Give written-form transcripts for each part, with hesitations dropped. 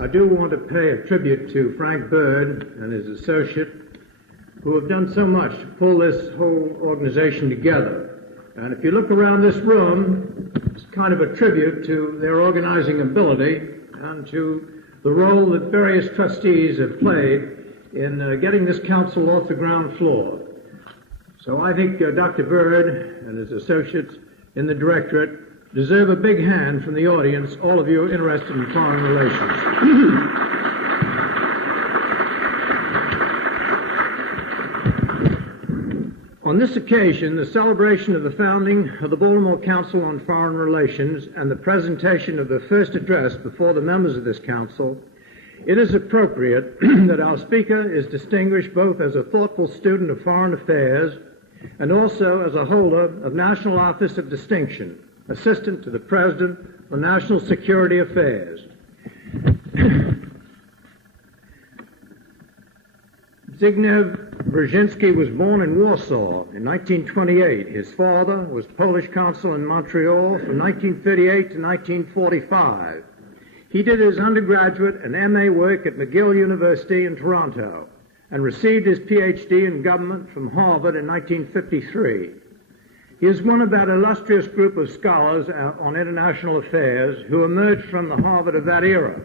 I do want to pay a tribute to Frank Bird and his associate, who have done so much to pull this whole organization together. And if you look around this room, it's kind of a tribute to their organizing ability and to the role that various trustees have played in getting this council off the ground floor. So I think Dr. Bird and his associates in the directorate deserve a big hand from the audience, all of you interested in foreign relations. On this occasion, the celebration of the founding of the Baltimore Council on Foreign Relations and the presentation of the first address before the members of this council, it is appropriate that our speaker is distinguished both as a thoughtful student of foreign affairs and also as a holder of National Office of Distinction, Assistant to the President for National Security Affairs. Zbigniew Brzeinzki was born in Warsaw in 1928. His father was Polish consul in Montreal from 1938 to 1945. He did his undergraduate and MA work at McGill University in Toronto and received his PhD in government from Harvard in 1953. He is one of that illustrious group of scholars on international affairs who emerged from the Harvard of that era.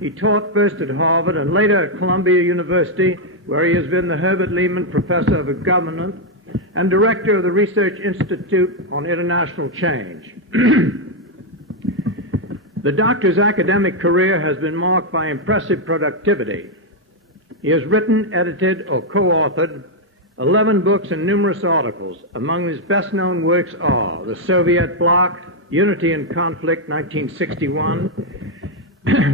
He taught first at Harvard and later at Columbia University, where he has been the Herbert Lehman Professor of Government and Director of the Research Institute on International Change. The doctor's academic career has been marked by impressive productivity. He has written, edited, or co-authored 11 books and numerous articles. Among his best-known works are The Soviet Bloc, Unity and Conflict, 1961,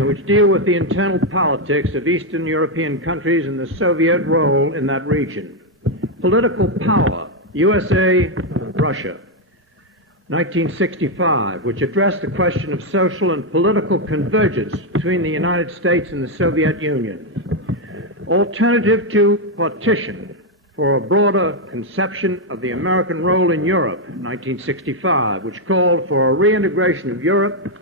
which deal with the internal politics of Eastern European countries and the Soviet role in that region. Political Power, USA, Russia, 1965, which addressed the question of social and political convergence between the United States and the Soviet Union. Alternative to Partition, for a broader conception of the American role in Europe, 1965, which called for a reintegration of Europe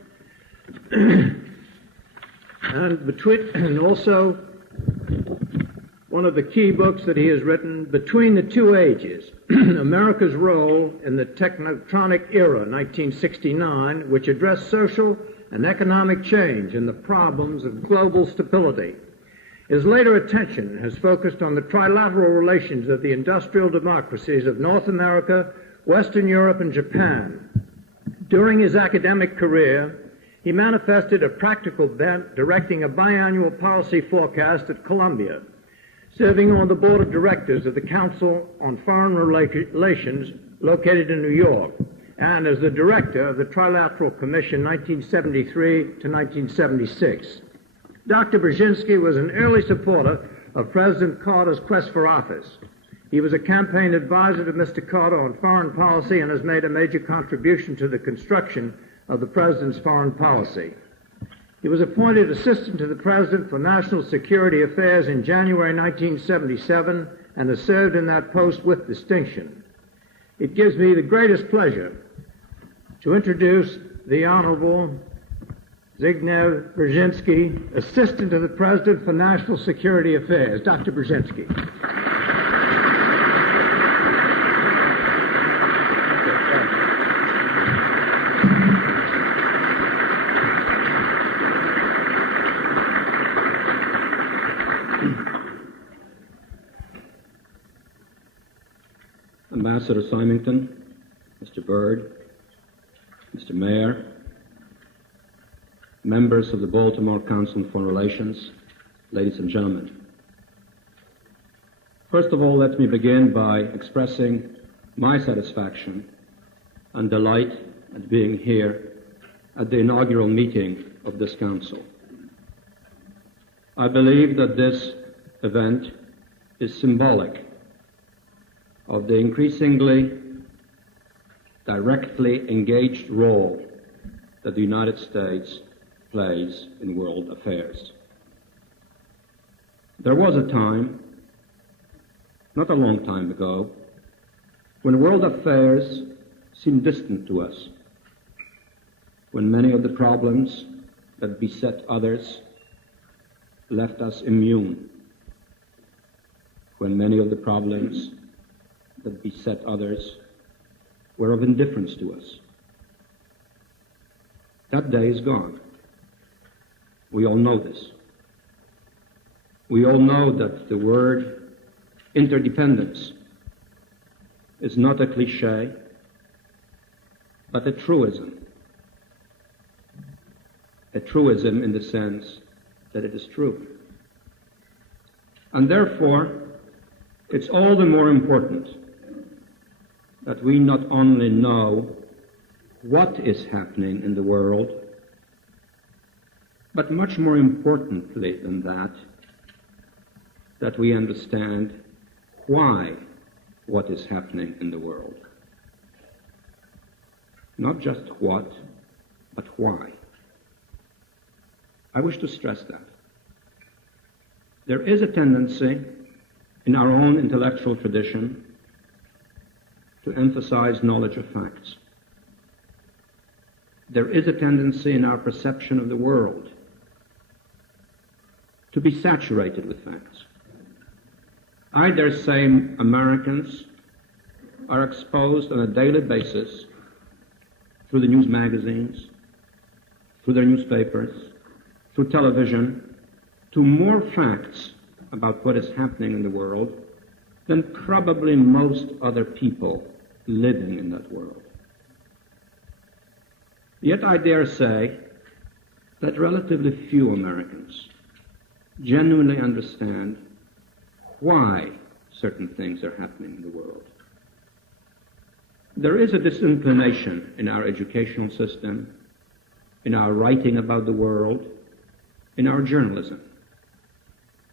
and also one of the key books that he has written, Between the Two Ages, America's Role in the Technotronic Era, 1969, which addressed social and economic change and the problems of global stability. His later attention has focused on the trilateral relations of the industrial democracies of North America, Western Europe, and Japan. During his academic career, he manifested a practical bent directing a biannual policy forecast at Columbia, serving on the board of directors of the Council on Foreign Relations located in New York, and as the director of the Trilateral Commission 1973 to 1976. Dr. Brzeinzki was an early supporter of President Carter's quest for office. He was a campaign advisor to Mr. Carter on foreign policy and has made a major contribution to the construction of the President's foreign policy. He was appointed Assistant to the President for National Security Affairs in January 1977 and has served in that post with distinction. It gives me the greatest pleasure to introduce the Honorable Zbigniew Brzeinzki, Assistant to the President for National Security Affairs. Dr. Brzeinzki. Ambassador Symington, Mr. Byrd, Mr. Mayor, members of the Baltimore Council on Foreign Relations, ladies and gentlemen. First of all, let me begin by expressing my satisfaction and delight at being here at the inaugural meeting of this council. I believe that this event is symbolic of the increasingly directly engaged role that the United States plays in world affairs. There was a time, not a long time ago, when world affairs seemed distant to us, when many of the problems that beset others left us immune when many of the problems that beset others were of indifference to us. That day is gone. We all know this. We all know that the word interdependence is not a cliche, but a truism. A truism in the sense that it is true. And therefore, it's all the more important that we not only know what is happening in the world, but much more importantly than that, that we understand why what is happening in the world. Not just what, but why. I wish to stress that. There is a tendency in our own intellectual tradition to emphasize knowledge of facts. There is a tendency in our perception of the world to be saturated with facts. I dare say Americans are exposed on a daily basis through the news magazines, through their newspapers, through television, to more facts about what is happening in the world than probably most other people living in that world. Yet I dare say that relatively few Americans genuinely understand why certain things are happening in the world. There is a disinclination in our educational system, in our writing about the world, in our journalism,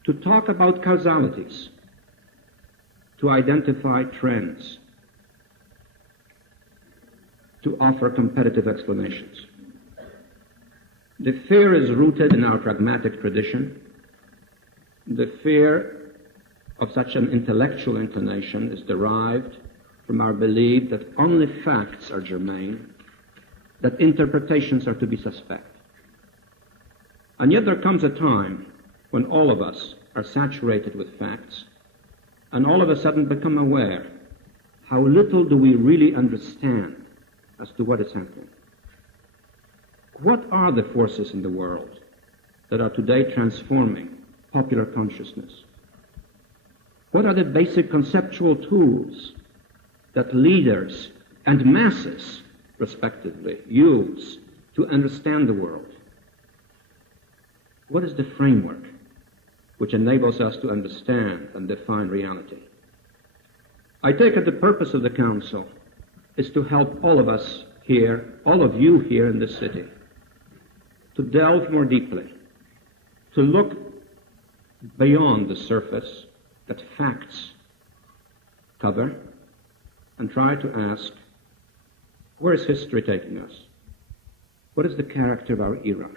to talk about causalities, to identify trends, to offer competitive explanations. The fear is rooted in our pragmatic tradition. The fear of such an intellectual inclination is derived from our belief that only facts are germane, that interpretations are to be suspect. And yet there comes a time when all of us are saturated with facts and all of a sudden become aware how little do we really understand as to what is happening. What are the forces in the world that are today transforming popular consciousness? What are the basic conceptual tools that leaders and masses, respectively, use to understand the world? What is the framework which enables us to understand and define reality? I take it the purpose of the Council is to help all of us here, all of you here in this city, to delve more deeply, to look beyond the surface that facts cover, and try to ask, where is history taking us? What is the character of our era?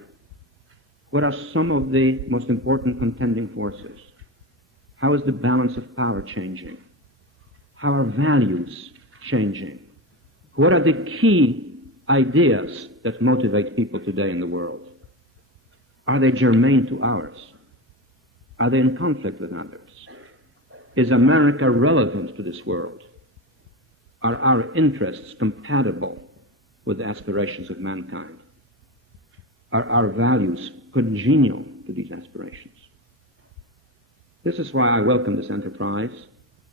What are some of the most important contending forces? How is the balance of power changing? How are values changing? What are the key ideas that motivate people today in the world? Are they germane to ours? Are they in conflict with others? Is America relevant to this world? Are our interests compatible with the aspirations of mankind? Are our values congenial to these aspirations? This is why I welcome this enterprise,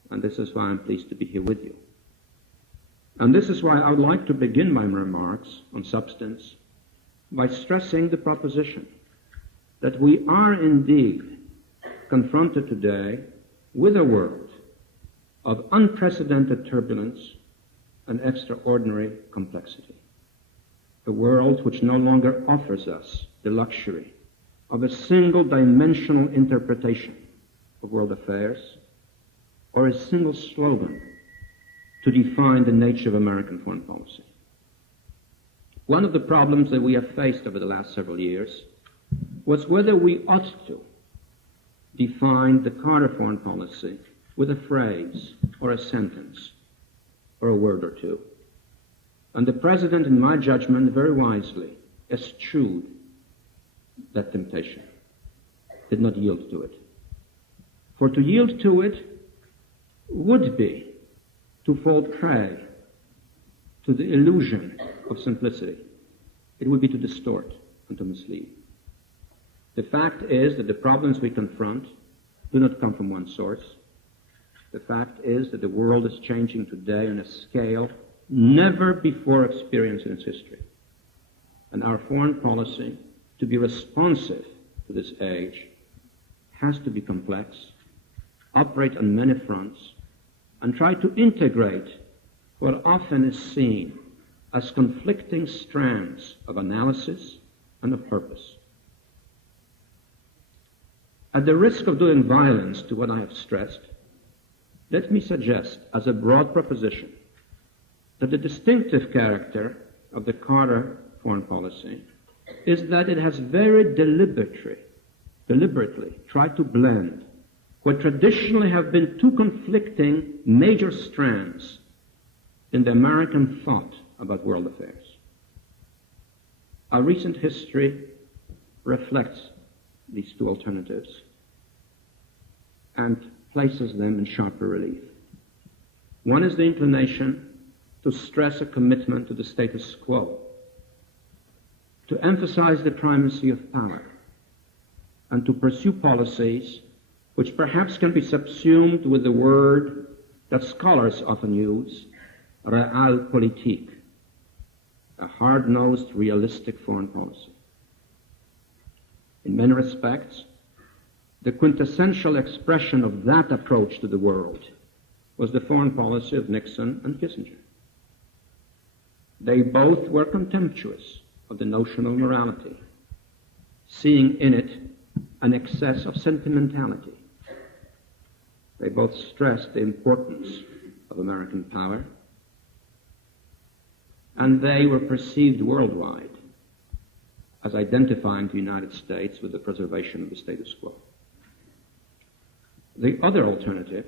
and this is why I'm pleased to be here with you. And this is why I would like to begin my remarks on substance by stressing the proposition that we are indeed confronted today with a world of unprecedented turbulence and extraordinary complexity. A world which no longer offers us the luxury of a single-dimensional interpretation of world affairs or a single slogan to define the nature of American foreign policy. One of the problems that we have faced over the last several years was whether we ought to define the Carter foreign policy with a phrase or a sentence or a word or two. And the President, in my judgment, very wisely eschewed that temptation. did not yield to it. For to yield to it would be to fall prey to the illusion of simplicity. It would be to distort and to mislead. The fact is that the problems we confront do not come from one source. The fact is that the world is changing today on a scale never before experienced in its history. And our foreign policy, to be responsive to this age, has to be complex, operate on many fronts, and try to integrate what often is seen as conflicting strands of analysis and of purpose. At the risk of doing violence to what I have stressed, let me suggest as a broad proposition that the distinctive character of the Carter foreign policy is that it has very deliberately tried to blend what traditionally have been two conflicting major strands in the American thought about world affairs. Our recent history reflects these two alternatives and places them in sharper relief. One is the inclination to stress a commitment to the status quo, to emphasize the primacy of power, and to pursue policies which perhaps can be subsumed with the word that scholars often use, realpolitik, a hard-nosed, realistic foreign policy. In many respects, the quintessential expression of that approach to the world was the foreign policy of Nixon and Kissinger. They both were contemptuous of the notion of morality, seeing in it an excess of sentimentality. They both stressed the importance of American power, and they were perceived worldwide as identifying the United States with the preservation of the status quo. The other alternative,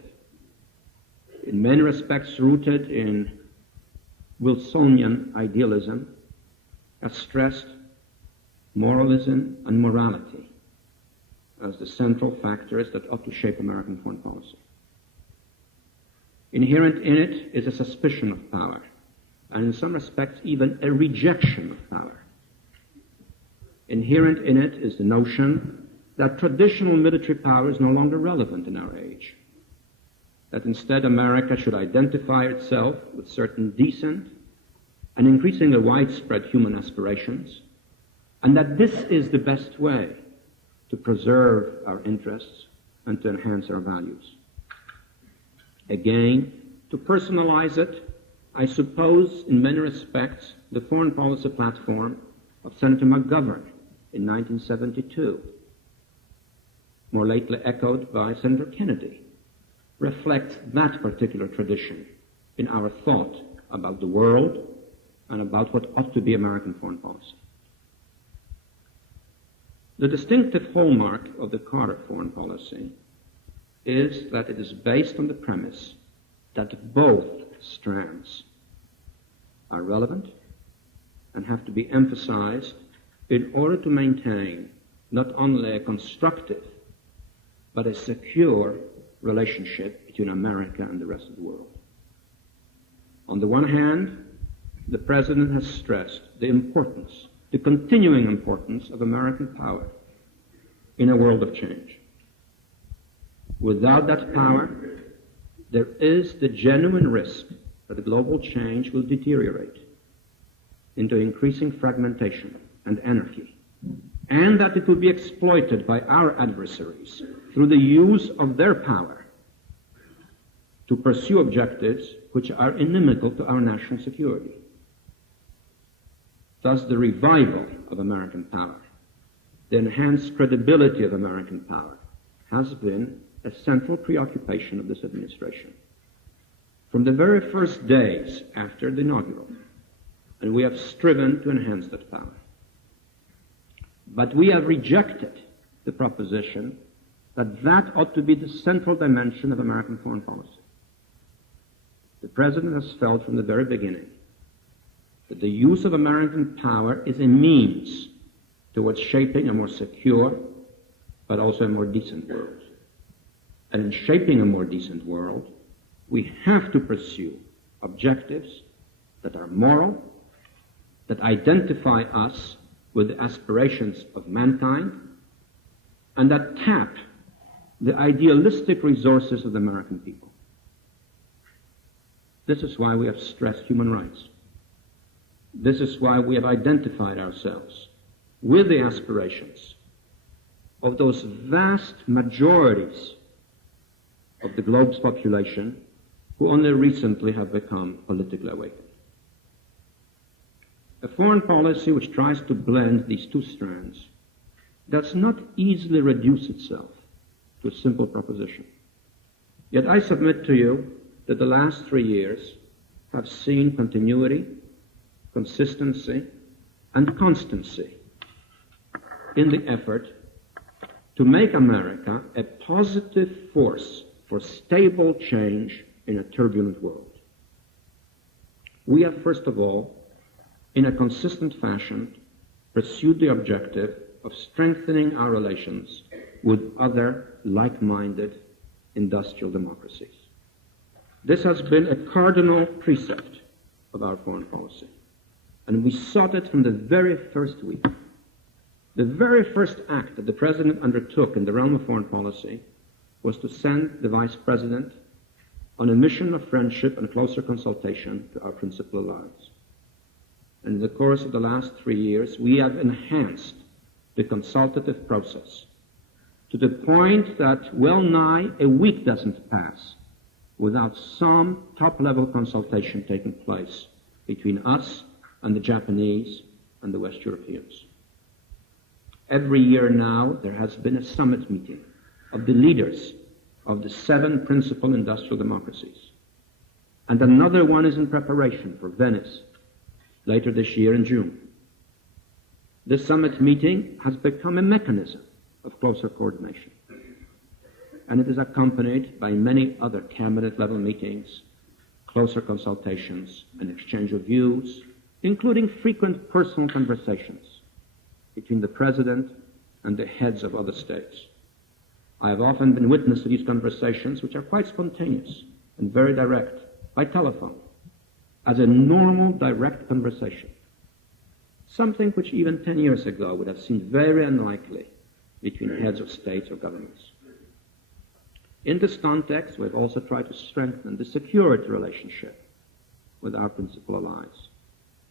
in many respects rooted in Wilsonian idealism, has stressed moralism and morality as the central factors that ought to shape American foreign policy. Inherent in it is a suspicion of power, and in some respects even a rejection of power. Inherent in it is the notion that traditional military power is no longer relevant in our age, that instead America should identify itself with certain decent and increasingly widespread human aspirations, and that this is the best way to preserve our interests and to enhance our values. Again, to personalize it, I suppose in many respects the foreign policy platform of Senator McGovern in 1972, more lately echoed by Senator Kennedy, reflects that particular tradition in our thought about the world and about what ought to be American foreign policy. The distinctive hallmark of the Carter foreign policy is that it is based on the premise that both strands are relevant and have to be emphasized in order to maintain not only a constructive but a secure relationship between America and the rest of the world. On the one hand, the President has stressed the importance, the continuing importance of American power in a world of change. Without that power, there is the genuine risk that global change will deteriorate into increasing fragmentation and anarchy, and that it will be exploited by our adversaries through the use of their power to pursue objectives which are inimical to our national security. Thus, the revival of American power, the enhanced credibility of American power, has been a central preoccupation of this administration from the very first days after the inaugural, and we have striven to enhance that power. But we have rejected the proposition that that ought to be the central dimension of American foreign policy. The President has felt from the very beginning that the use of American power is a means towards shaping a more secure, but also a more decent world. And in shaping a more decent world, we have to pursue objectives that are moral, that identify us with the aspirations of mankind, and that tap the idealistic resources of the American people. This is why we have stressed human rights. This is why we have identified ourselves with the aspirations of those vast majorities of the globe's population who only recently have become politically awakened. A foreign policy which tries to blend these two strands does not easily reduce itself to a simple proposition. Yet I submit to you that the last 3 years have seen continuity, consistency, and constancy in the effort to make America a positive force for stable change in a turbulent world. We have, first of all, in a consistent fashion, pursued the objective of strengthening our relations with other like-minded industrial democracies. This has been a cardinal precept of our foreign policy, and we sought it from the very first week. The very first act that the President undertook in the realm of foreign policy was to send the Vice President on a mission of friendship and closer consultation to our principal allies. And in the course of the last 3 years, we have enhanced the consultative process to the point that well nigh a week doesn't pass without some top-level consultation taking place between us and the Japanese and the West Europeans. Every year now, there has been a summit meeting of the leaders of the 7 principal industrial democracies. And another one is in preparation for Venice later this year in June. This summit meeting has become a mechanism of closer coordination. And it is accompanied by many other cabinet-level meetings, closer consultations, and exchange of views, including frequent personal conversations between the President and the heads of other states. I have often been witness to these conversations, which are quite spontaneous and very direct, by telephone, as a normal, direct conversation, something which even 10 years ago would have seemed very unlikely between heads of states or governments. In this context, we have also tried to strengthen the security relationship with our principal allies,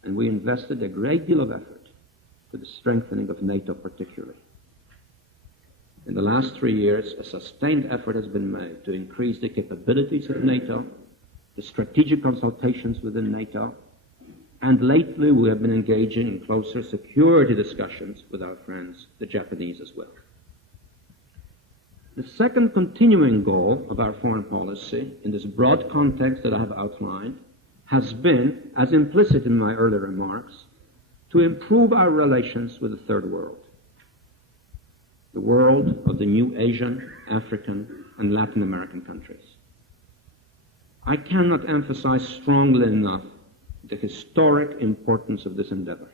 and we invested a great deal of effort to the strengthening of NATO particularly. In the last 3 years, a sustained effort has been made to increase the capabilities of NATO, the strategic consultations within NATO, and lately we have been engaging in closer security discussions with our friends, the Japanese, as well. The second continuing goal of our foreign policy, in this broad context that I have outlined, has been, as implicit in my earlier remarks, to improve our relations with the Third World, the world of the new Asian, African, and Latin American countries. I cannot emphasize strongly enough the historic importance of this endeavor.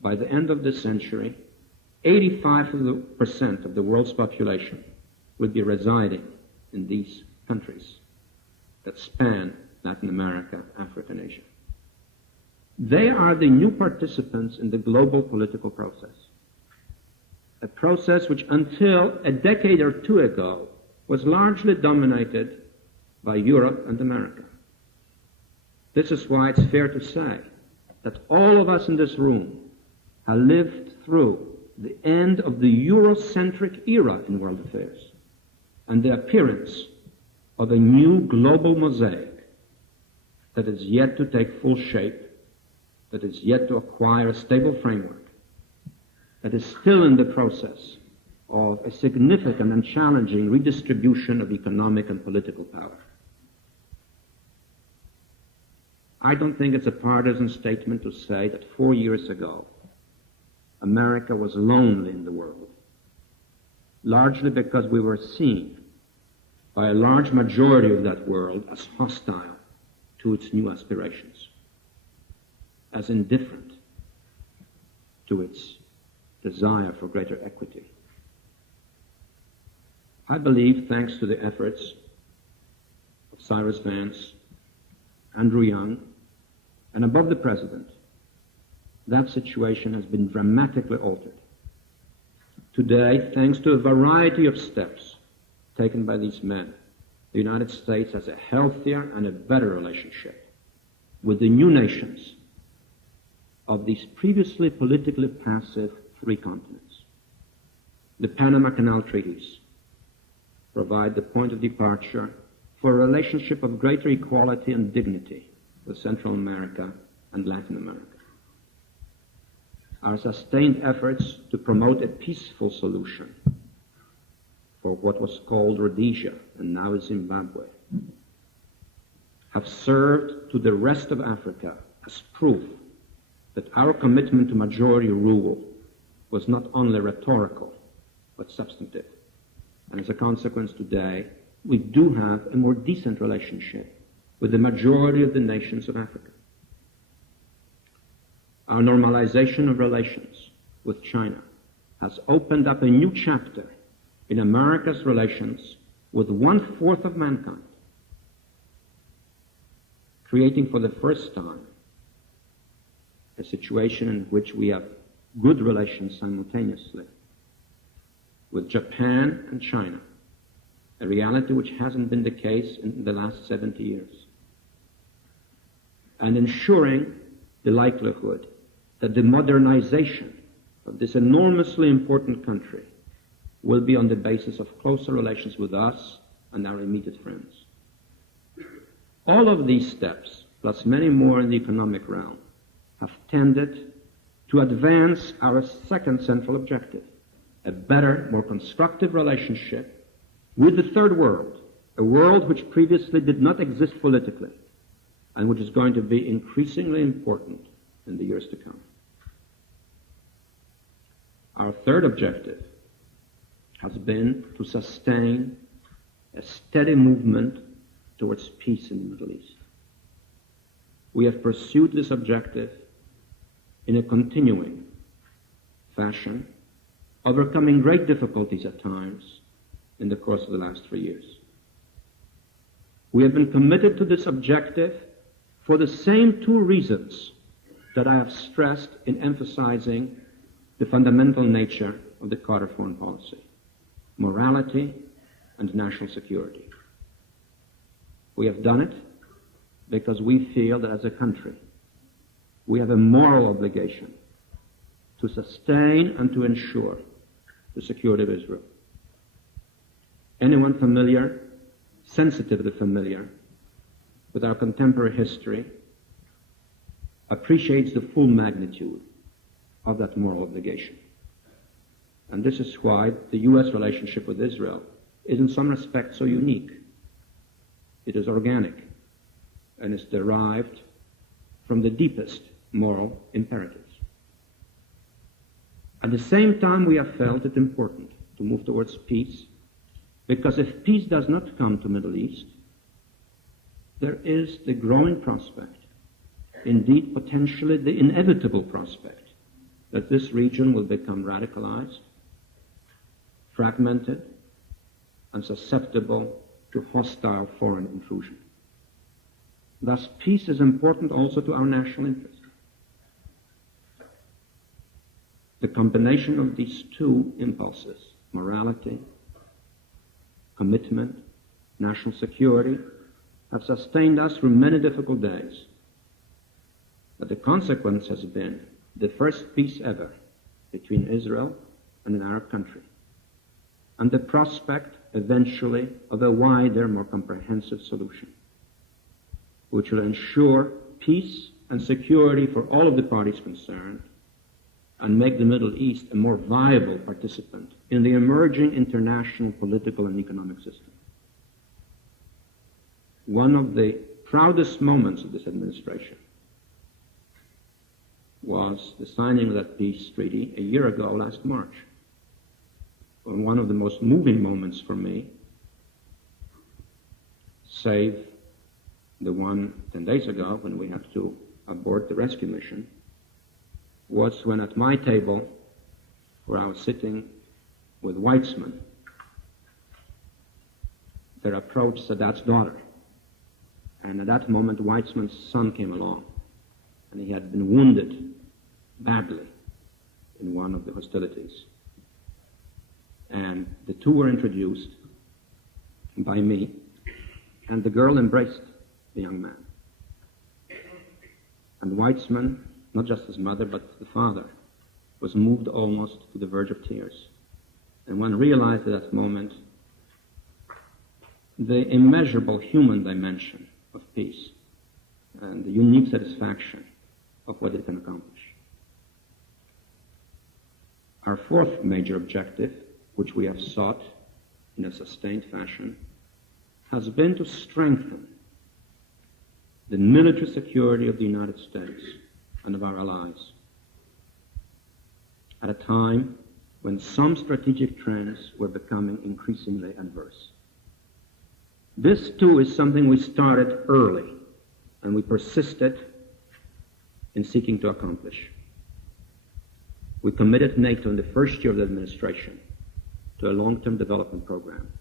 By the end of this century, 85% of the world's population will be residing in these countries that span Latin America, Africa, and Asia. They are the new participants in the global political process, a process which until a decade or two ago was largely dominated by Europe and America. This is why it's fair to say that all of us in this room have lived through the end of the Eurocentric era in world affairs and the appearance of a new global mosaic that is yet to take full shape, that is yet to acquire a stable framework, that is still in the process of a significant and challenging redistribution of economic and political power. I don't think it's a partisan statement to say that 4 years ago, America was lonely in the world, largely because we were seen by a large majority of that world as hostile to its new aspirations, as indifferent to its desire for greater equity I believe, thanks to the efforts of Cyrus Vance, Andrew Young, and above the President, that situation has been dramatically altered. Today, thanks to a variety of steps taken by these men, the United States has a healthier and a better relationship with the new nations of these previously politically passive three continents. The Panama Canal Treaties provide the point of departure for a relationship of greater equality and dignity with Central America and Latin America. Our sustained efforts to promote a peaceful solution for what was called Rhodesia and now is Zimbabwe have served to the rest of Africa as proof that our commitment to majority rule was not only rhetorical but substantive. And as a consequence today, we do have a more decent relationship with the majority of the nations of Africa. Our normalization of relations with China has opened up a new chapter in America's relations with 1/4 of mankind, creating for the first time a situation in which we have good relations simultaneously with Japan and China, a reality which hasn't been the case in the last 70 years, and ensuring the likelihood that the modernization of this enormously important country will be on the basis of closer relations with us and our immediate friends. All of these steps, plus many more in the economic realm, have tended to advance our second central objective, a better, more constructive relationship with the third world, a world which previously did not exist politically and which is going to be increasingly important in the years to come. Our third objective has been to sustain a steady movement towards peace in the Middle East. We have pursued this objective in a continuing fashion, overcoming great difficulties at times in the course of the last 3 years. We have been committed to this objective for the same two reasons that I have stressed in emphasizing the fundamental nature of the Carter foreign policy: morality and national security. We have done it because we feel that as a country we have a moral obligation to sustain and to ensure the security of Israel. Anyone familiar, sensitively familiar with our contemporary history appreciates the full magnitude of that moral obligation. And this is why the U.S. relationship with Israel is in some respects so unique. It is organic and is derived from the deepest moral imperatives. At the same time, we have felt it important to move towards peace, because if peace does not come to the Middle East, there is the growing prospect, indeed potentially the inevitable prospect, that this region will become radicalized, fragmented, and susceptible to hostile foreign intrusion. Thus, peace is important also to our national interest. The combination of these two impulses, morality, commitment, national security, have sustained us through many difficult days. But the consequence has been the first peace ever between Israel and an Arab country, and the prospect eventually of a wider, more comprehensive solution, which will ensure peace and security for all of the parties concerned and make the Middle East a more viable participant in the emerging international political and economic system. One of the proudest moments of this administration was the signing of that peace treaty a year ago, last March. And one of the most moving moments for me, save the one 10 days ago when we had to abort the rescue mission, was when at my table, where I was sitting with Weitzman, their approach Sadat's daughter. And at that moment, Weizmann's son came along, and he had been wounded badly in one of the hostilities. And the two were introduced by me, and the girl embraced the young man. And Weizmann, not just his mother, but the father, was moved almost to the verge of tears. And one realized at that moment the immeasurable human dimension of peace and the unique satisfaction of what it can accomplish. Our fourth major objective, which we have sought in a sustained fashion, has been to strengthen the military security of the United States and of our allies at a time when some strategic trends were becoming increasingly adverse. This, too, is something we started early, and we persisted in seeking to accomplish. We committed NATO in the first year of the administration to a long-term development program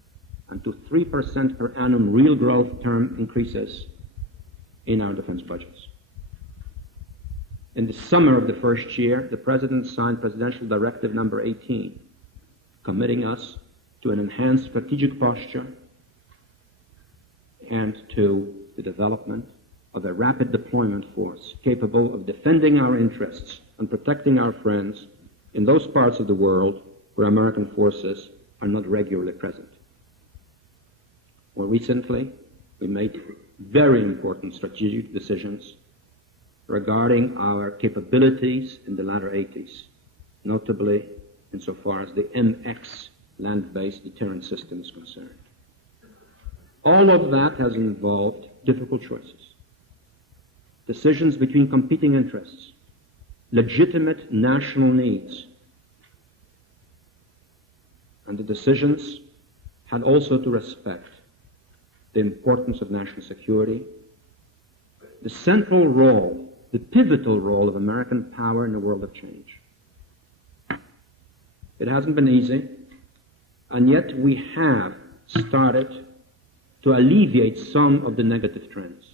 and to 3% per annum real growth term increases in our defense budgets. In the summer of the first year, the President signed Presidential Directive number 18, committing us to an enhanced strategic posture and to the development of a rapid deployment force capable of defending our interests and protecting our friends in those parts of the world where American forces are not regularly present. More recently, we made very important strategic decisions regarding our capabilities in the latter 80s, notably insofar as the MX land-based deterrent system is concerned. All of that has involved difficult choices, decisions between competing interests, legitimate national needs, and the decisions had also to respect the importance of national security, the central role, the pivotal role of American power in a world of change. It hasn't been easy, and yet we have started to alleviate some of the negative trends.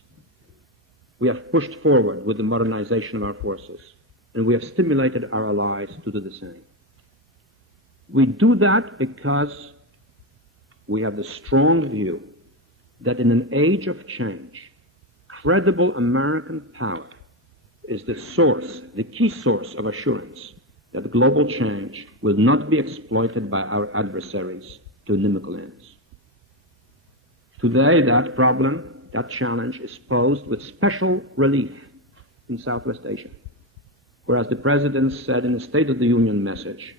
We have pushed forward with the modernization of our forces, and we have stimulated our allies to do the same. We do that because we have the strong view that in an age of change, credible American power is the source, the key source of assurance that global change will not be exploited by our adversaries to inimical ends. Today, that problem, that challenge is posed with special relief in Southwest Asia, whereas the President said in the State of the Union message,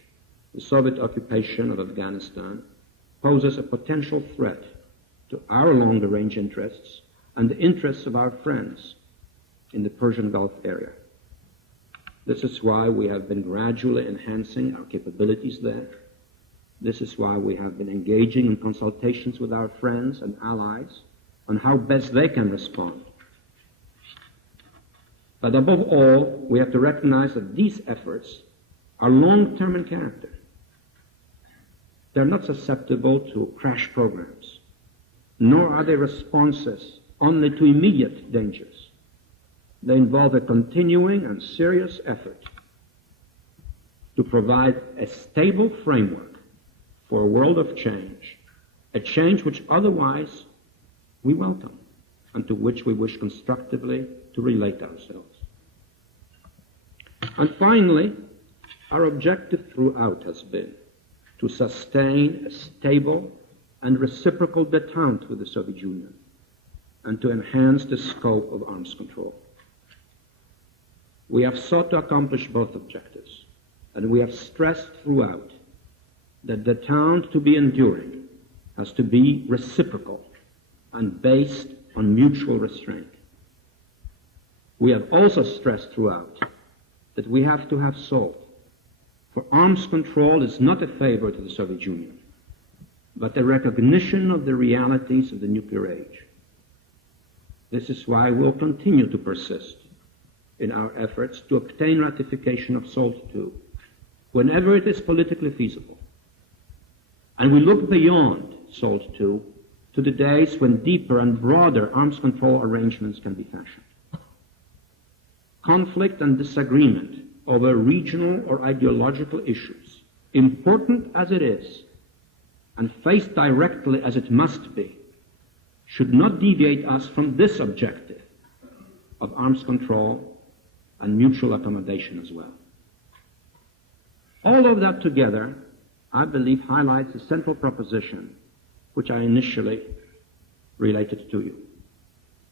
the Soviet occupation of Afghanistan poses a potential threat to our longer-range interests and the interests of our friends in the Persian Gulf area. This is why we have been gradually enhancing our capabilities there. This is why we have been engaging in consultations with our friends and allies on how best they can respond. But above all, we have to recognize that these efforts are long-term in character. They're not susceptible to crash programs, nor are they responses only to immediate dangers. They involve a continuing and serious effort to provide a stable framework for a world of change, a change which otherwise we welcome and to which we wish constructively to relate ourselves. And finally, our objective throughout has been to sustain a stable and reciprocal détente with the Soviet Union and to enhance the scope of arms control. We have sought to accomplish both objectives, and we have stressed throughout that détente to be enduring has to be reciprocal and based on mutual restraint. We have also stressed throughout that we have to have salt, for arms control is not a favor to the Soviet Union, but a recognition of the realities of the nuclear age. This is why we'll continue to persist in our efforts to obtain ratification of SALT II whenever it is politically feasible. And we look beyond SALT II to the days when deeper and broader arms control arrangements can be fashioned. Conflict and disagreement over regional or ideological issues, important as it is, and faced directly as it must be, should not deviate us from this objective of arms control and mutual accommodation as well. All of that together, I believe, highlights the central proposition which I initially related to you,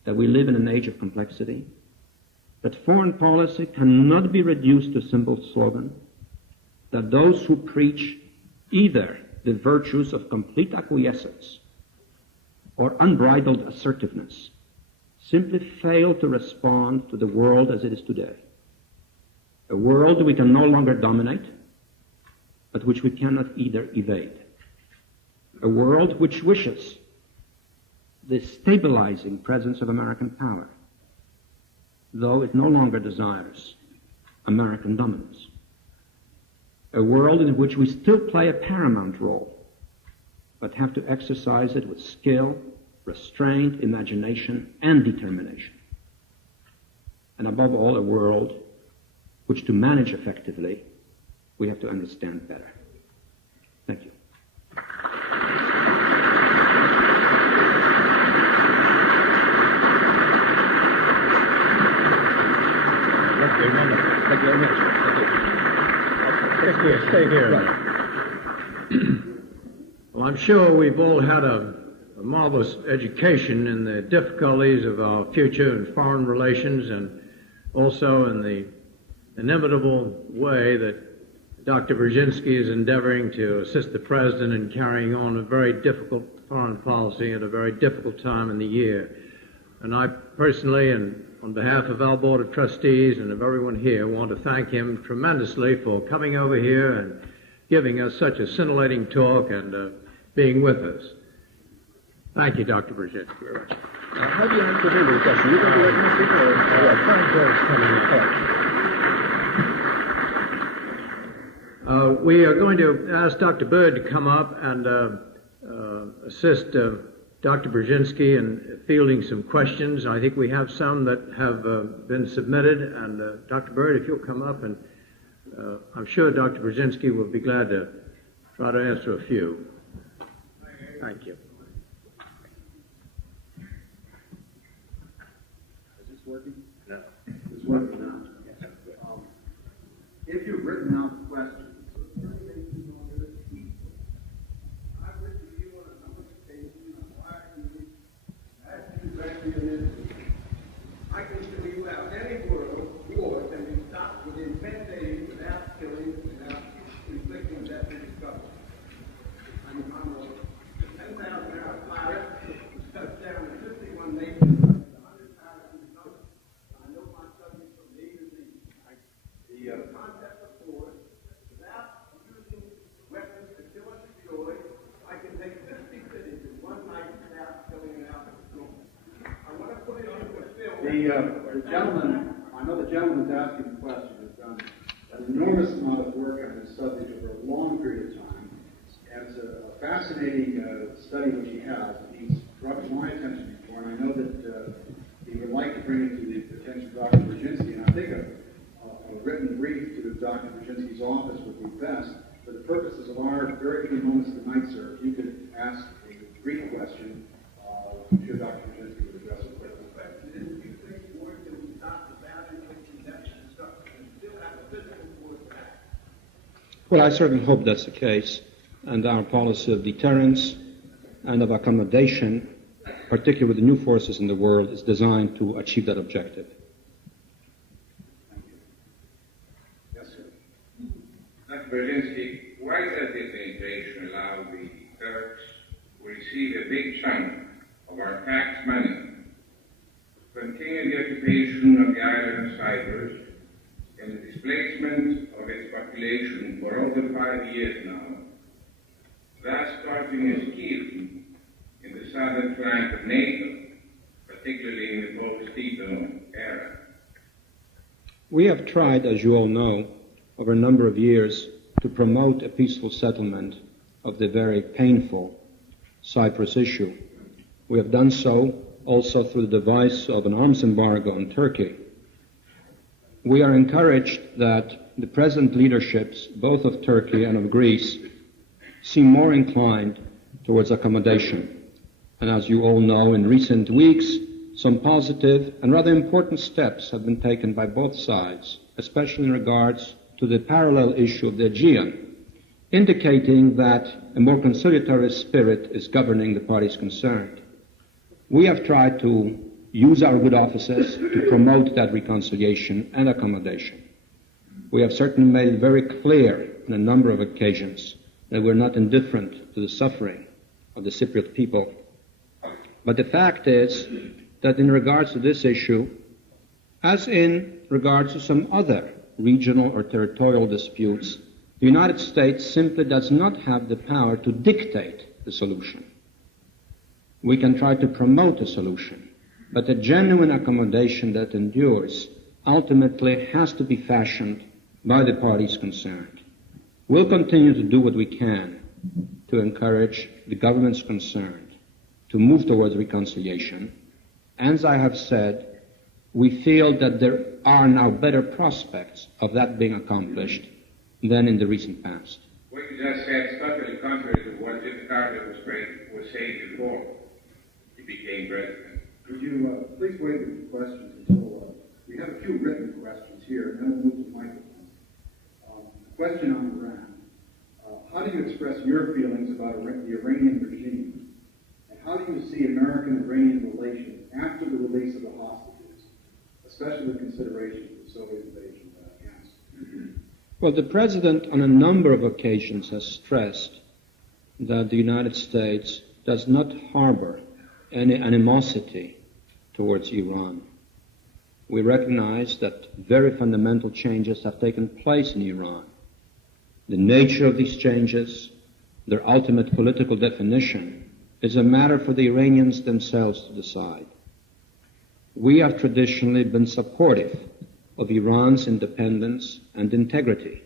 that we live in an age of complexity, that foreign policy cannot be reduced to a simple slogan, that those who preach either the virtues of complete acquiescence or unbridled assertiveness simply fail to respond to the world as it is today. A world we can no longer dominate, but which we cannot either evade. A world which wishes the stabilizing presence of American power, though it no longer desires American dominance. A world in which we still play a paramount role, but have to exercise it with skill, restraint, imagination, and determination. And above all, a world which, to manage effectively, we have to understand better. Thank you. Thank you very much. Stay here. Well, I'm sure we've all had a marvelous education in the difficulties of our future in foreign relations, and also in the inimitable way that Dr. Brzeinzki is endeavoring to assist the President in carrying on a very difficult foreign policy at a very difficult time in the year. And I personally, and on behalf of our Board of Trustees and of everyone here, want to thank him tremendously for coming over here and giving us such a scintillating talk and being with us. Thank you, Dr. Brzeinzki, very much. How do you answer the question? You going to let me speak, or Frank Bird's coming up. We are going to ask Dr. Bird to come up and assist Dr. Brzeinzki in fielding some questions. I think we have some that have been submitted, and Dr. Bird, if you'll come up, and I'm sure Dr. Brzeinzki will be glad to try to answer a few. Thank you. Is this working? No. It's working now. If you've written out the questions, I can show you how any world war can be stopped within 10 days without killing, without inflicting death and destruction. I'm a 10,000-hour pilot who touched down in 51 nations, 100,000 numbers. I know my subject from A to Z. The concept of force, without using weapons to kill and destroy, I can take 50 cities in one night without killing an hour. I want to put it on the film. The gentleman, I know the gentleman's asking the question, has done an enormous amount of work on this subject over a long period of time. And it's a fascinating study which he has. He's brought to my attention before, and I know that he would like to bring it to the attention of Dr. Brzeinzki. And I think a written brief to Dr. Brzeinzki's office would be best. For the purposes of our very few moments tonight, sir, if you could ask a brief question, I'm sure Dr. Brzeinzki would address it quickly. Well, I certainly hope that's the case, and our policy of deterrence and of accommodation, particularly with the new forces in the world, is designed to achieve that objective. Thank you. Yes, sir. Dr. Brzeinzki, why does the administration allow the Turks to receive a big chunk of our tax money, continue the occupation of the island of Cyprus, and the displacement of its population for over 5 years now, thus starting a scheme in the southern flank of NATO, particularly in the post-Tito era? We have tried, as you all know, over a number of years to promote a peaceful settlement of the very painful Cyprus issue. We have done so also through the device of an arms embargo on Turkey. We are encouraged that the present leaderships, both of Turkey and of Greece, seem more inclined towards accommodation. And as you all know, in recent weeks, some positive and rather important steps have been taken by both sides, especially in regards to the parallel issue of the Aegean, indicating that a more conciliatory spirit is governing the parties concerned. We have tried to use our good offices to promote that reconciliation and accommodation. We have certainly made it very clear on a number of occasions that we're not indifferent to the suffering of the Cypriot people. But the fact is that in regards to this issue, as in regards to some other regional or territorial disputes, the United States simply does not have the power to dictate the solution. We can try to promote a solution, but a genuine accommodation that endures ultimately has to be fashioned by the parties concerned. We'll continue to do what we can to encourage the governments concerned to move towards reconciliation. As I have said, we feel that there are now better prospects of that being accomplished than in the recent past. What you just said is totally contrary to what Jimmy Carter was saying before he became president. Could you please wait with your questions until we have a few written questions here, and then we'll move to the microphone. Question on Iran. How do you express your feelings about the Iranian regime? And how do you see American-Iranian relations after the release of the hostages, especially with consideration of the Soviet invasion of Afghanistan? Well, the President on a number of occasions has stressed that the United States does not harbor any animosity towards Iran. We recognize that very fundamental changes have taken place in Iran. The nature of these changes, their ultimate political definition, is a matter for the Iranians themselves to decide. We have traditionally been supportive of Iran's independence and integrity.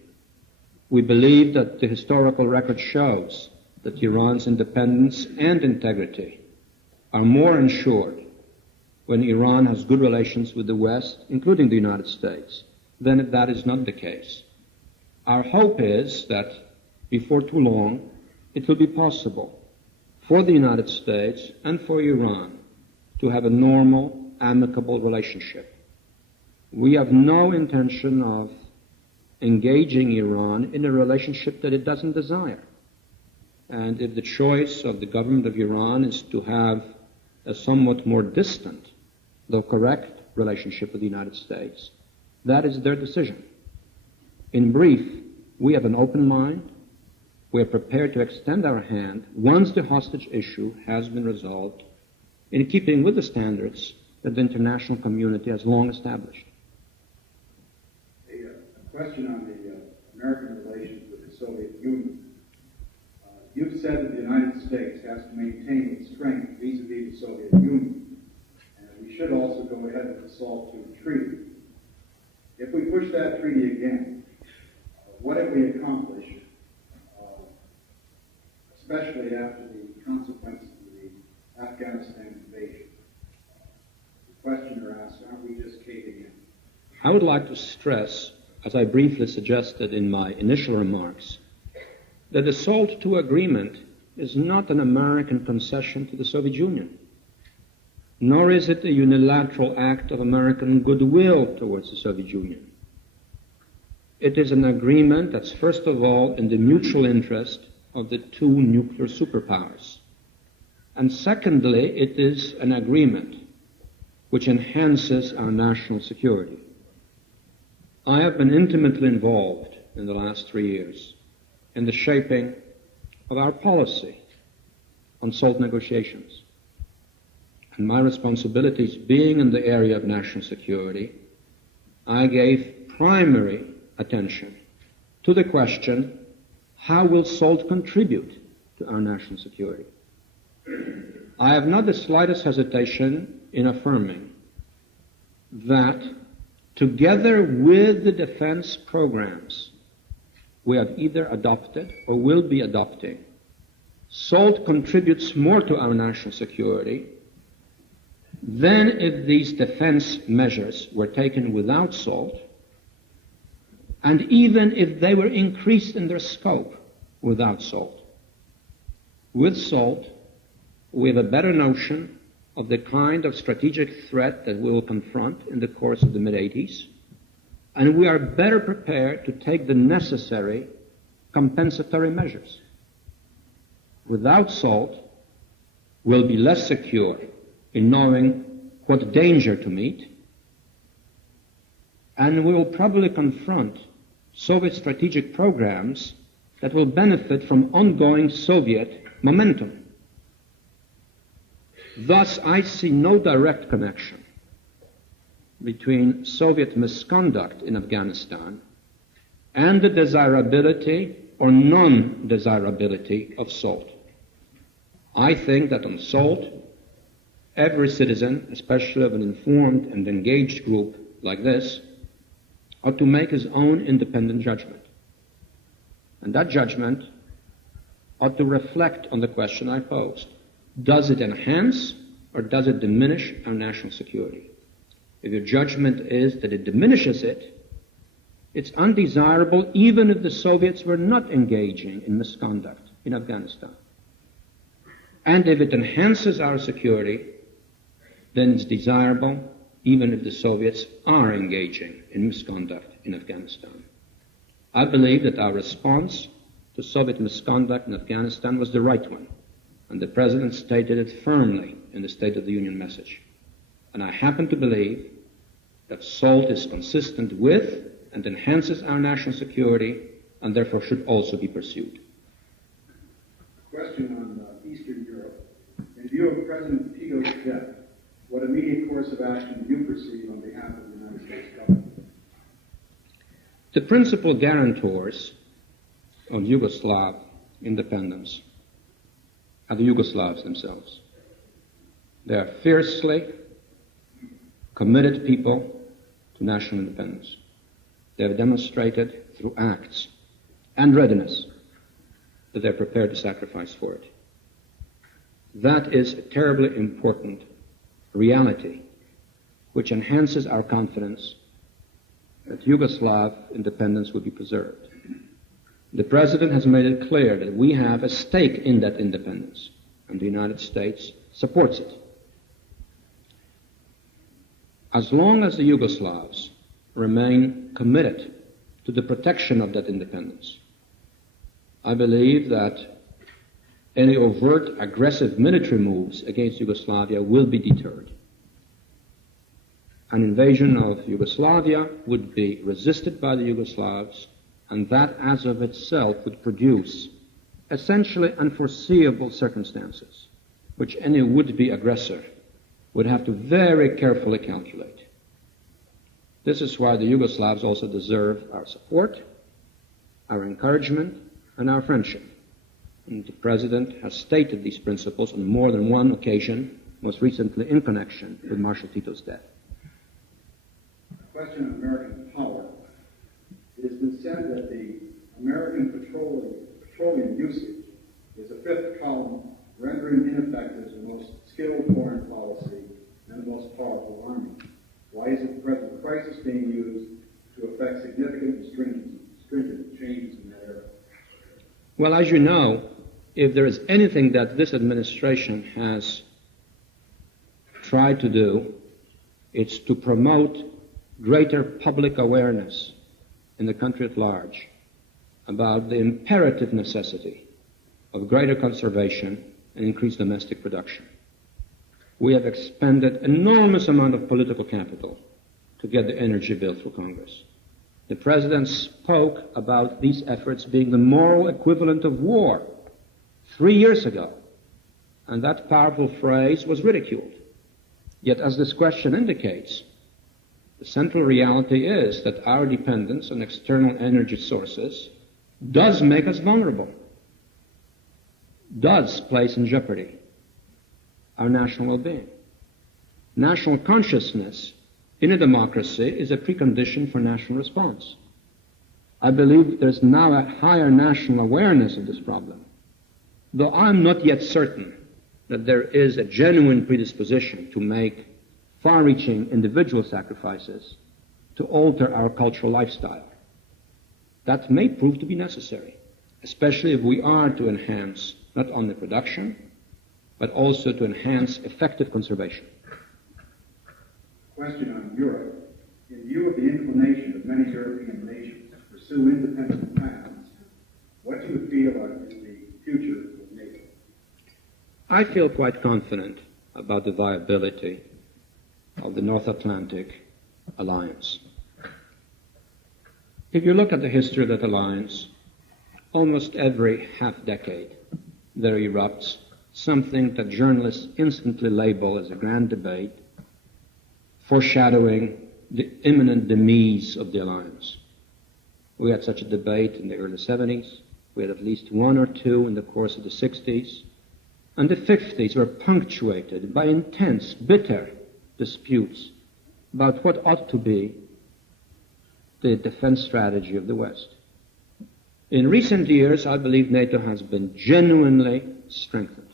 We believe that the historical record shows that Iran's independence and integrity are more ensured when Iran has good relations with the West, including the United States, than if that is not the case. Our hope is that before too long, it will be possible for the United States and for Iran to have a normal, amicable relationship. We have no intention of engaging Iran in a relationship that it doesn't desire. And if the choice of the government of Iran is to have a somewhat more distant, though correct, relationship with the United States, that is their decision. In brief, we have an open mind. We are prepared to extend our hand once the hostage issue has been resolved, in keeping with the standards that the international community has long established. A question on the American relations with the Soviet Union. You've said that the United States has to maintain its strength vis-a-vis the Soviet Union, and we should also go ahead with the SALT II treaty. If we push that treaty again, what have we accomplished, especially after the consequences of the Afghanistan invasion? The questioner asked, aren't we just caving in? I would like to stress, as I briefly suggested in my initial remarks, that the SALT II agreement is not an American concession to the Soviet Union, nor is it a unilateral act of American goodwill towards the Soviet Union. It is an agreement that's first of all in the mutual interest of the two nuclear superpowers. And secondly, it is an agreement which enhances our national security. I have been intimately involved in the last 3 years in the shaping of our policy on SALT negotiations. And my responsibilities being in the area of national security, I gave primary attention to the question, how will SALT contribute to our national security? I have not the slightest hesitation in affirming that together with the defense programs we have either adopted or will be adopting, salt contributes more to our national security than if these defense measures were taken without salt, and even if they were increased in their scope without salt. With salt, we have a better notion of the kind of strategic threat that we will confront in the course of the mid-'80s, and we are better prepared to take the necessary compensatory measures. Without salt, we'll be less secure in knowing what danger to meet, and we will probably confront Soviet strategic programs that will benefit from ongoing Soviet momentum. Thus, I see no direct connection between Soviet misconduct in Afghanistan and the desirability or non-desirability of salt. I think that on salt, every citizen, especially of an informed and engaged group like this, ought to make his own independent judgment. And that judgment ought to reflect on the question I posed. Does it enhance or does it diminish our national security? If your judgment is that it diminishes it, it's undesirable even if the Soviets were not engaging in misconduct in Afghanistan. And if it enhances our security, then it's desirable even if the Soviets are engaging in misconduct in Afghanistan. I believe that our response to Soviet misconduct in Afghanistan was the right one, and the President stated it firmly in the State of the Union message. And I happen to believe that SALT is consistent with and enhances our national security and therefore should also be pursued. Question on Eastern Europe. In view of President Tito's death, what immediate course of action do you perceive on behalf of the United States government? The principal guarantors of Yugoslav independence are the Yugoslavs themselves. They are fiercely committed people to national independence. They have demonstrated through acts and readiness that they're prepared to sacrifice for it. That is a terribly important reality which enhances our confidence that Yugoslav independence will be preserved. The President has made it clear that we have a stake in that independence, and the United States supports it. As long as the Yugoslavs remain committed to the protection of that independence, I believe that any overt aggressive military moves against Yugoslavia will be deterred. An invasion of Yugoslavia would be resisted by the Yugoslavs, and that as of itself would produce essentially unforeseeable circumstances, which any would-be aggressor would have to very carefully calculate. This is why the Yugoslavs also deserve our support, our encouragement, and our friendship. And the President has stated these principles on more than one occasion, most recently in connection with Marshal Tito's death. Question on American power. It has been said that the American petroleum usage is a fifth column, rendering ineffective the most skilled foreign policy and the most powerful army. Why is the present crisis being used to effect significant and stringent changes in that area? Well, as you know, if there is anything that this administration has tried to do, it's to promote greater public awareness in the country at large about the imperative necessity of greater conservation and increased domestic production. We have expended enormous amount of political capital to get the energy bill through Congress. The President spoke about these efforts being the moral equivalent of war 3 years ago, and that powerful phrase was ridiculed. Yet, as this question indicates, the central reality is that our dependence on external energy sources does make us vulnerable, does place in jeopardy our national well-being. National consciousness in a democracy is a precondition for national response. I believe there's now a higher national awareness of this problem. Though I'm not yet certain that there is a genuine predisposition to make far-reaching individual sacrifices to alter our cultural lifestyle. That may prove to be necessary, especially if we are to enhance not only production, but also to enhance effective conservation. Question on Europe. In view of the inclination of many European nations to pursue independent paths, what do you feel is the future of NATO? I feel quite confident about the viability of the North Atlantic Alliance. If you look at the history of that alliance, almost every half-decade there erupts something that journalists instantly label as a grand debate, foreshadowing the imminent demise of the alliance. We had such a debate in the early 70s. We had at least one or two in the course of the 60s. And the 50s were punctuated by intense, bitter disputes about what ought to be the defense strategy of the West. In recent years, I believe NATO has been genuinely strengthened.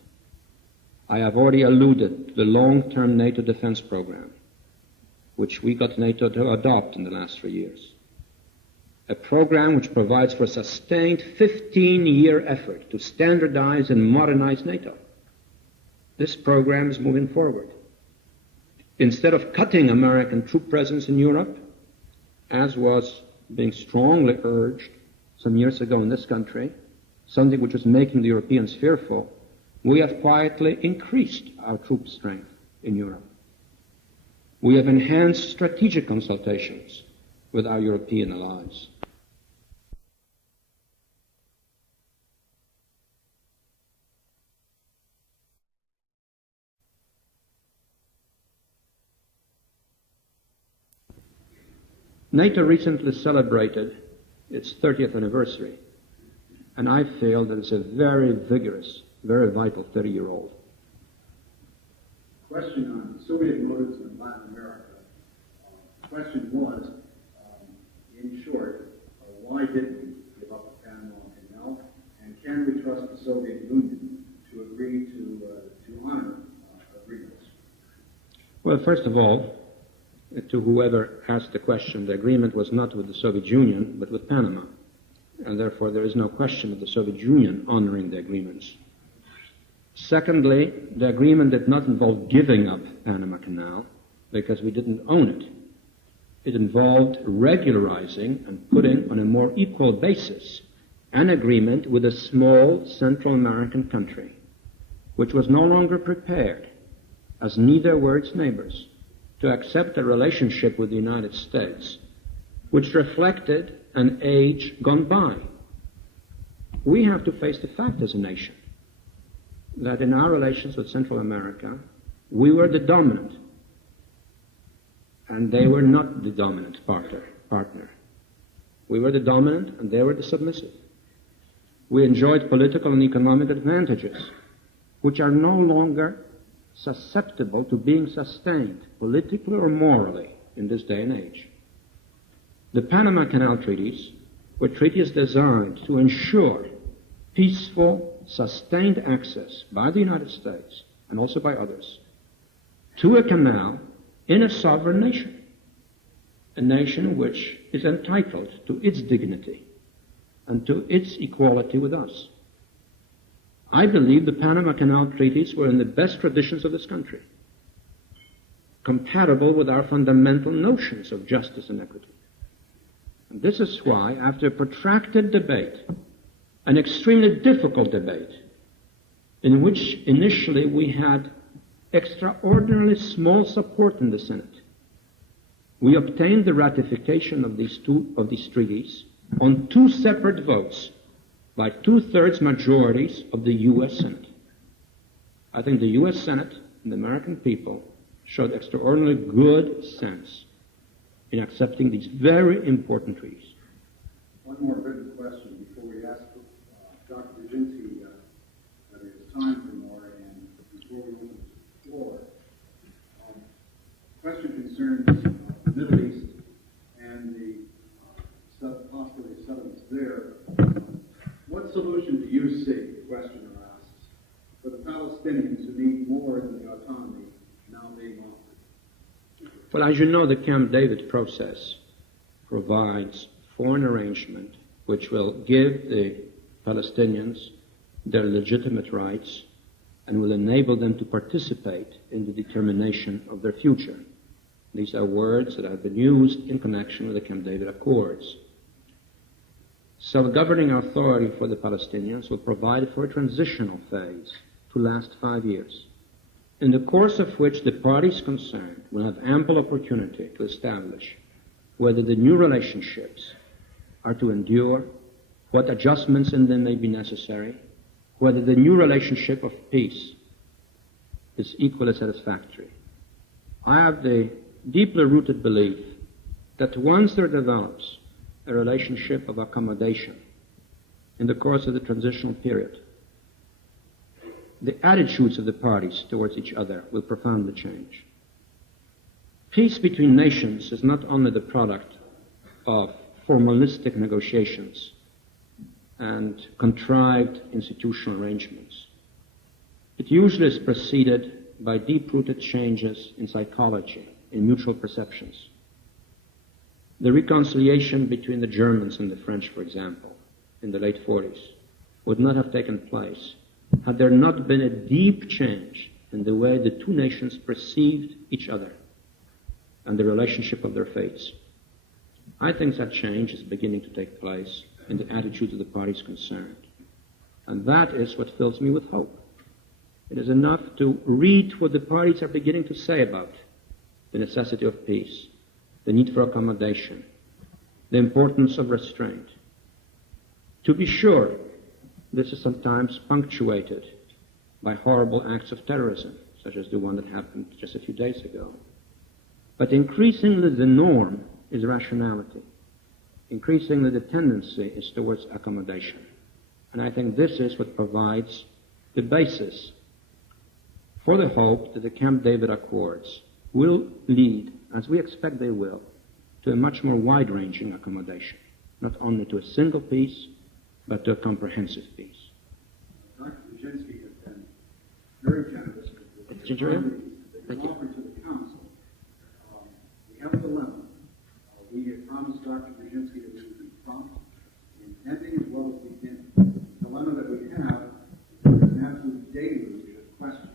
I have already alluded to the long-term NATO defense program, which we got NATO to adopt in the last 3 years. A program which provides for a sustained 15-year effort to standardize and modernize NATO. This program is moving forward. Instead of cutting American troop presence in Europe, as was being strongly urged some years ago in this country, something which was making the Europeans fearful, we have quietly increased our troop strength in Europe. We have enhanced strategic consultations with our European allies. NATO recently celebrated its 30th anniversary, and I feel that it's a very vigorous, very vital 30-year-old. Question on Soviet motives in Latin America. The question was, in short, why didn't we give up the Panama Canal, and can we trust the Soviet Union to agree to honor agreements? Well, first of all, to whoever asked the question, the agreement was not with the Soviet Union, but with Panama. And therefore, there is no question of the Soviet Union honoring the agreements. Secondly, the agreement did not involve giving up Panama Canal because we didn't own it. It involved regularizing and putting on a more equal basis an agreement with a small Central American country, which was no longer prepared, as neither were its neighbors, to accept a relationship with the United States, which reflected an age gone by. We have to face the fact as a nation that in our relations with Central America, we were the dominant, and they were not the dominant partner. We were the dominant, and they were the submissive. We enjoyed political and economic advantages, which are no longer susceptible to being sustained, politically or morally, in this day and age. The Panama Canal treaties were treaties designed to ensure peaceful, sustained access by the United States, and also by others, to a canal in a sovereign nation, a nation which is entitled to its dignity and to its equality with us. I believe the Panama Canal treaties were in the best traditions of this country, compatible with our fundamental notions of justice and equity. And this is why, after a protracted debate, an extremely difficult debate, in which initially we had extraordinarily small support in the Senate, we obtained the ratification of these treaties on 2 separate votes by 2/3 majorities of the U.S. Senate. I think the U.S. Senate and the American people showed extraordinarily good sense in accepting these very important treaties. One more written question before we ask Dr. Brzeinzki whether it's time for more, and before we open the floor. Question concerns the Middle East and the possibility of settlements there. What solution do you see, the questioner asks, for the Palestinians who need more than the autonomy now being offered? Well, as you know, the Camp David process provides for an arrangement which will give the Palestinians their legitimate rights and will enable them to participate in the determination of their future. These are words that have been used in connection with the Camp David Accords. Self-governing authority for the Palestinians will provide for a transitional phase to last 5 years, in the course of which the parties concerned will have ample opportunity to establish whether the new relationships are to endure, what adjustments in them may be necessary, whether the new relationship of peace is equally satisfactory. I have the deeply rooted belief that once there develops a relationship of accommodation in the course of the transitional period, the attitudes of the parties towards each other will profoundly change. Peace between nations is not only the product of formalistic negotiations and contrived institutional arrangements. It usually is preceded by deep-rooted changes in psychology, in mutual perceptions. The reconciliation between the Germans and the French, for example, in the late 40s, would not have taken place had there not been a deep change in the way the two nations perceived each other and the relationship of their fates. I think that change is beginning to take place in the attitudes of the parties concerned. And that is what fills me with hope. It is enough to read what the parties are beginning to say about the necessity of peace, the need for accommodation, the importance of restraint. To be sure, this is sometimes punctuated by horrible acts of terrorism, such as the one that happened just a few days ago. But increasingly the norm is rationality. Increasingly the tendency is towards accommodation. And I think this is what provides the basis for the hope that the Camp David Accords will lead, as we expect they will, to a much more wide-ranging accommodation, not only to a single peace, but to a comprehensive peace. Dr. Brzeinzki has been very generous with the offered to the Council. We have a dilemma. We have promised Dr. Brzeinzki that we would be prompt in ending as well as beginning. The dilemma that we have is an absolute deluge of questions.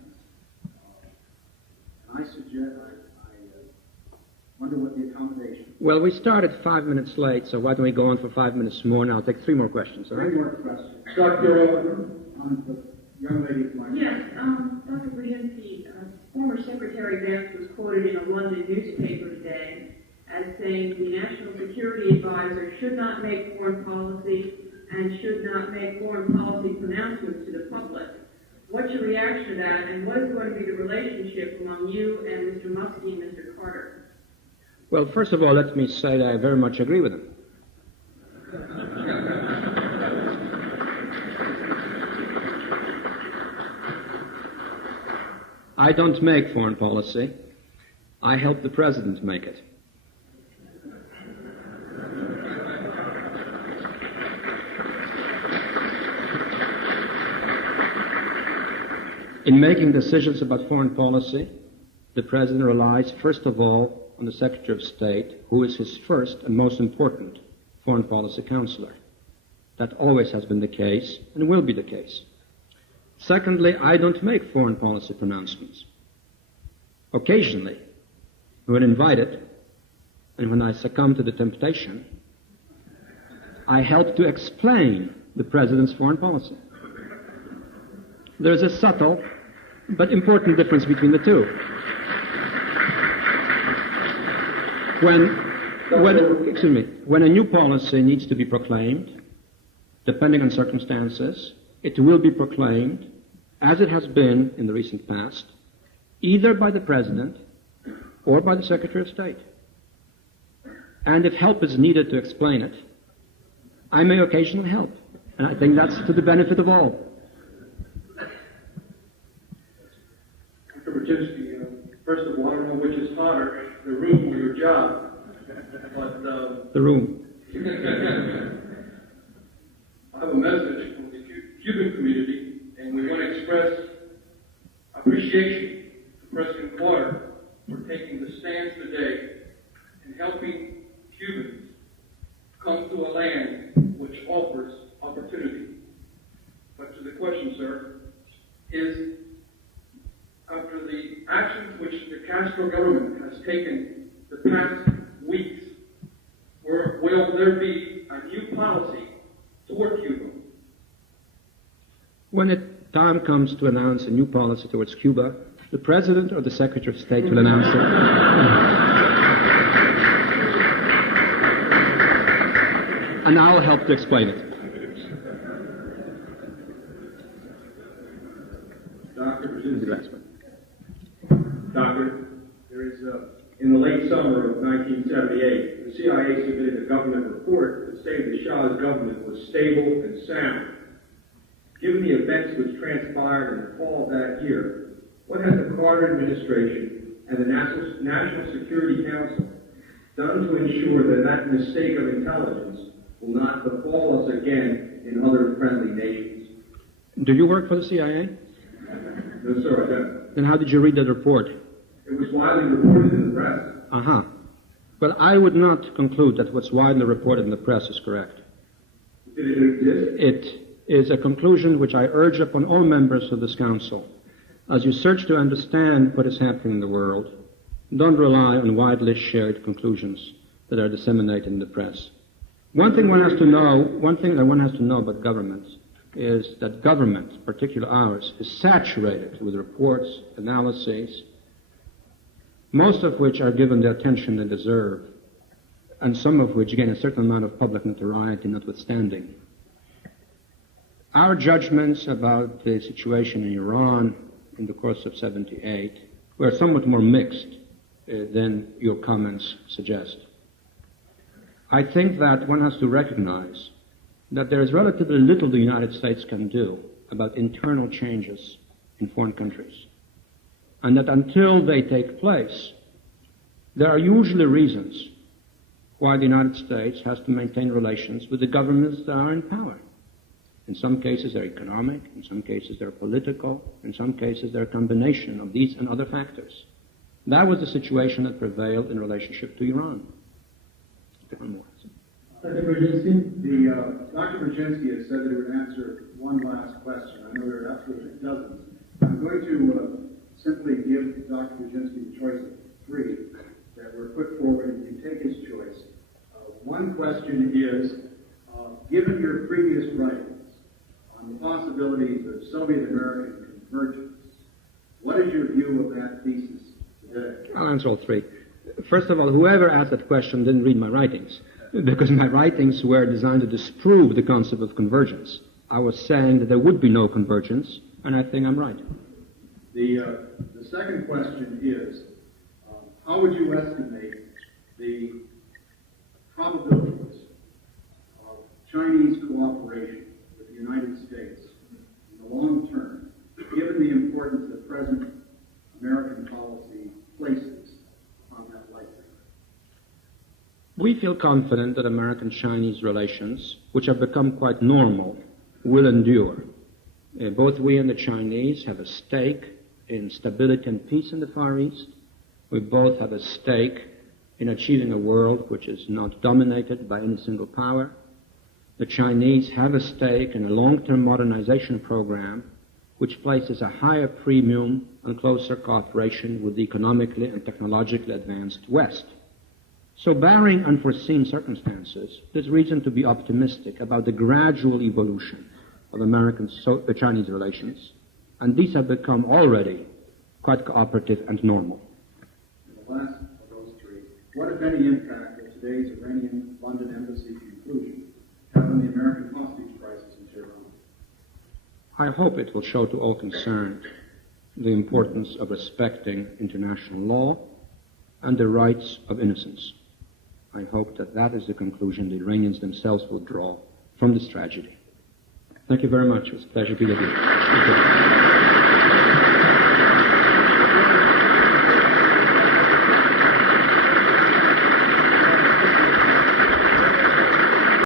And I suggest, I wonder what the accommodation is. Well, we started 5 minutes late, so why don't we go on for 5 minutes more, and I'll take 3 more questions, all right? 3 more questions. Dr. On the young lady's line. Yes, Dr. Brzeinzki, former Secretary Vance was quoted in a London newspaper today as saying the National Security Advisor should not make foreign policy and should not make foreign policy pronouncements to the public. What's your reaction to that, and what is going to be the relationship among you and Mr. Muskie and Mr. Carter? Well, first of all, let me say that I very much agree with him. I don't make foreign policy. I help the president make it. In making decisions about foreign policy, the president relies, first of all, on the Secretary of State, who is his first and most important foreign policy counselor. That always has been the case and will be the case. Secondly, I don't make foreign policy pronouncements. Occasionally, when invited, and when I succumb to the temptation, I help to explain the president's foreign policy. There is a subtle but important difference between the two. When a new policy needs to be proclaimed, depending on circumstances, it will be proclaimed, as it has been in the recent past, either by the President or by the Secretary of State. And if help is needed to explain it, I may occasionally help. And I think that's to the benefit of all. Dr. Brzeinzki, first of all, I don't know which is hotter, the room or your job. But the room. I have a message from the Cuban community, and we want to express appreciation to President Carter for taking the stand today and helping Cubans come to a land which offers opportunity. But to the question, sir, is after the actions which the Castro government has taken the past weeks, will there be a new policy toward Cuba? When the time comes to announce a new policy towards Cuba, the President or the Secretary of State will announce it. And I'll help to explain it. Dr. Brzeinzki. Doctor, there is, in the late summer of 1978, the CIA submitted a government report that stated the Shah's government was stable and sound. Given the events which transpired in the fall of that year, what has the Carter administration and the National Security Council done to ensure that that mistake of intelligence will not befall us again in other friendly nations? Do you work for the CIA? No, sir, I don't. Then how did you read that report? It was widely reported in the press. Uh-huh. Well, I would not conclude that what's widely reported in the press is correct. Did it exist? It is a conclusion which I urge upon all members of this council. As you search to understand what is happening in the world, don't rely on widely shared conclusions that are disseminated in the press. One thing that one has to know about governments is that government, particularly ours, is saturated with reports, analyses, most of which are given the attention they deserve, and some of which gain a certain amount of public notoriety notwithstanding. Our judgments about the situation in Iran in the course of 78 were somewhat more mixed than your comments suggest. I think that one has to recognize that there is relatively little the United States can do about internal changes in foreign countries, and that until they take place, there are usually reasons why the United States has to maintain relations with the governments that are in power. In some cases they're economic, in some cases they're political, in some cases they're a combination of these and other factors. That was the situation that prevailed in relationship to Iran. One more. Dr. Brzeinzki has said that he would answer one last question. I know there are absolutely dozens. I'm going to simply give Dr. Brzeinzki the choice of three that were put forward, and you take his choice. One question is, given your previous writings on the possibilities of Soviet-American convergence, what is your view of that thesis today? I'll answer all three. First of all, whoever asked that question didn't read my writings, because my writings were designed to disprove the concept of convergence. I was saying that there would be no convergence, and I think I'm right. The second question is, how would you estimate the probabilities of Chinese cooperation with the United States in the long term, given the importance that present American policy places on that likelihood? We feel confident that American-Chinese relations, which have become quite normal, will endure. Both we and the Chinese have a stake in stability and peace in the Far East. We both have a stake in achieving a world which is not dominated by any single power. The Chinese have a stake in a long-term modernization program which places a higher premium on closer cooperation with the economically and technologically advanced West. So barring unforeseen circumstances, there's reason to be optimistic about the gradual evolution of American-Chinese relations, and these have become already quite cooperative and normal. The last of those three, what, if any, impact will today's Iranian London embassy conclusion have on the American hostage crisis in Tehran? I hope it will show to all concerned the importance of respecting international law and the rights of innocence. I hope that that is the conclusion the Iranians themselves will draw from this tragedy. Thank you very much. It was a pleasure to be with you.